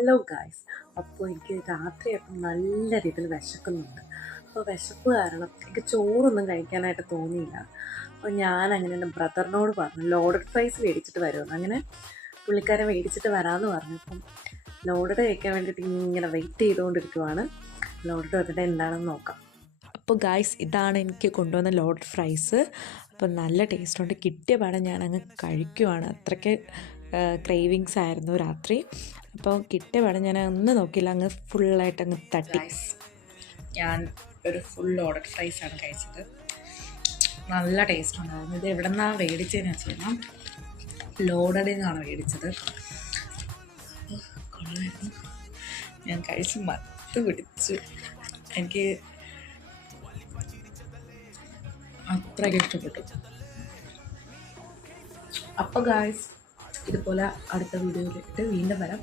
Hello guys. അപ്പോൾ എനിക്ക് രാത്രിയപ്പം നല്ല രീതിയിൽ വിശക്കുന്നുണ്ട്. അപ്പോൾ വിശപ്പ് കാരണം എനിക്ക് ചോറൊന്നും കഴിക്കാനായിട്ട് തോന്നിയില്ല. അപ്പോൾ ഞാനങ്ങനെ എൻ്റെ ബ്രദറിനോട് പറഞ്ഞു ലോഡഡ് ഫ്രൈസ് മേടിച്ചിട്ട് വരുമെന്ന്. അങ്ങനെ പുള്ളിക്കാരൻ മേടിച്ചിട്ട് വരാമെന്ന് പറഞ്ഞു. അപ്പം ലോഡഡ് കഴിക്കാൻ വേണ്ടിയിട്ട് ഇങ്ങനെ വെയിറ്റ് ചെയ്തുകൊണ്ടിരിക്കുവാണ്. ലോഡഡ് വന്നിട്ട് എന്താണെന്ന് നോക്കാം. അപ്പോൾ ഗായ്സ്, ഇതാണ് എനിക്ക് കൊണ്ടുവന്ന ലോഡഡ് ഫ്രൈസ്. അപ്പോൾ നല്ല ടേസ്റ്റുണ്ട്. കിട്ടിയ പാടെ ഞാൻ അങ്ങ് കഴിക്കുവാണ്. അത്രയ്ക്ക് ക്രേവിങ്സ് ആയിരുന്നു രാത്രി. അപ്പോൾ കിട്ടിയ പാടെ ഞാൻ ഒന്നും നോക്കിയില്ല, അങ്ങ് ഫുള്ളായിട്ട് അങ്ങ് തട്ടി. ഞാൻ ഒരു ഫുൾ ലോഡഡ് ഫ്രൈസാണ് കഴിച്ചത്. നല്ല ടേസ്റ്റ് ഉണ്ടായിരുന്നു. ഇത് എവിടെ നിന്നാണ് മേടിച്ചതെന്ന് വെച്ച് കഴിഞ്ഞാൽ ലോഡഡിൽ നിന്നാണ് മേടിച്ചത്. കൊള്ളായിരുന്നു. ഞാൻ കഴിച്ച് മത്ത് പിടിച്ചു. എനിക്ക് അത്രയ്ക്ക് ഇഷ്ടപ്പെട്ടു. അപ്പോൾ ഗായ്സ്, ഇതുപോലെ അടുത്ത വീഡിയോയിലിട്ട് വീണ്ടും വരാം.